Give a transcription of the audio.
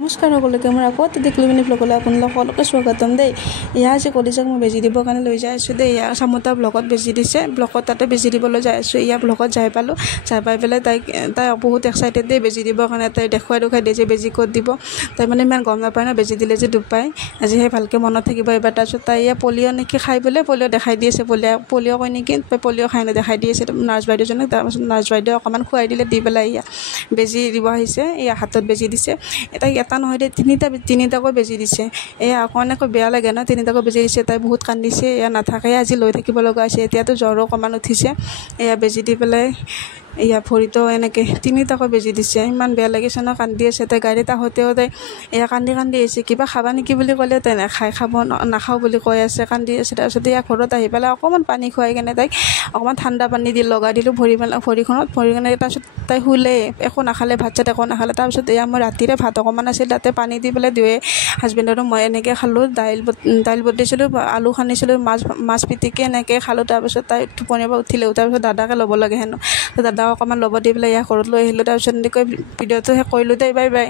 নমস্কাৰ সকলোকে মই আকৌ দেখলো মিনি ব্লগলৈ আপোনালোক সকলোকে স্বাগতম দেই। এয়া আজি কলিজাক মই বেজি দিবৰ কাৰণে লৈ যাই আছোঁ দেই। ইয়াৰ চামতা ব্লকত বেজি দিছে, ব্লকত তাতে বেজি দিবলৈ যাই আছোঁ। ইয়াৰ ব্লকত যাই পালোঁ, যাই পাই পেলাই তাই বহুত এক্সাইটেড দেই বেজি দিবৰ কাৰণে। তাই দেখুৱাই দিয়ে যে বেজি ক'ত দিব। তাই মানে ইমান গম নাপায় ন, বেজি দিলে যে দুখ পায়। আজি সেই ভালকৈ মনত থাকিব এইবাৰ। তাৰপিছত তাই ইয়াৰ পলিঅ' নেকি খাই পেলাই পলিঅ' দেখাই দি আছে। পলিঅ' কয় নেকি, পলিঅ' খাই দেখাই দি আছে নাৰ্ছ বাইদেউজনক। তাৰপাছত নাৰ্ছ বাইদেউ অকণমান খুৱাই দিলে, দি পেলাই ইয়াৰ বেজি দিব আহিছে। ইয়াৰ হাতত বেজি দিছে। তাইক এটা নহয় দেই, তিনিটাকৈ বেজি দিছে। এয়া অকণমান বেয়া লাগে ন, তিনিটাকৈ বেজি দিছে। তাই বহুত কান্দিছে। এয়া নাথাকে, আজি লৈ থাকিব লগা হৈছে। এতিয়াতো জ্বৰো অকণমান উঠিছে। এয়া বেজি দি পেলাই এয়া ভৰিতো এনেকৈ তিনিটাকৈ বেজি দিছে। ইমান বেয়া লাগিছে ন, কান্দি আছে। তাই গাড়ীত আহোঁতেও তাই এয়া কান্দি আহিছে। কিবা খাবা নেকি বুলি ক'লে তাই নাখাওঁ বুলি কৈ আছে, কান্দি আছে। তাৰপিছত এয়া ঘৰত আহি পেলাই অকণমান পানী খুৱাই কেনে তাইক অকণমান ঠাণ্ডা পানী দি লগাই দিলোঁ ভৰিখনত। তাৰপিছত তাই শুলে, একো নাখালে, ভাত চাত একো নাখালে। তাৰপিছত এয়া মই ৰাতিৰে ভাত অকণমান আছিল, তাতে পানী দি পেলাই দুয়ে হাজবেণ্ডৰো মই এনেকৈ খালোঁ। দাইল বতিছিলোঁ, আলু সানিছিলোঁ, মাছ পিটিকি এনেকৈ খালোঁ। তাৰপিছত তাই টোপনিৰ পৰা উঠিলেও। তাৰপিছত দাদাকে ল'ব লাগে হেনো, দাদাক অকণমান ল'ব দি পেলাই ইয়াৰ ঘৰত লৈ আহিলোঁ। তাৰপিছত এনেকৈ ভিডিঅ'টো শেষ কৰিলোঁ দেই। Bye bye.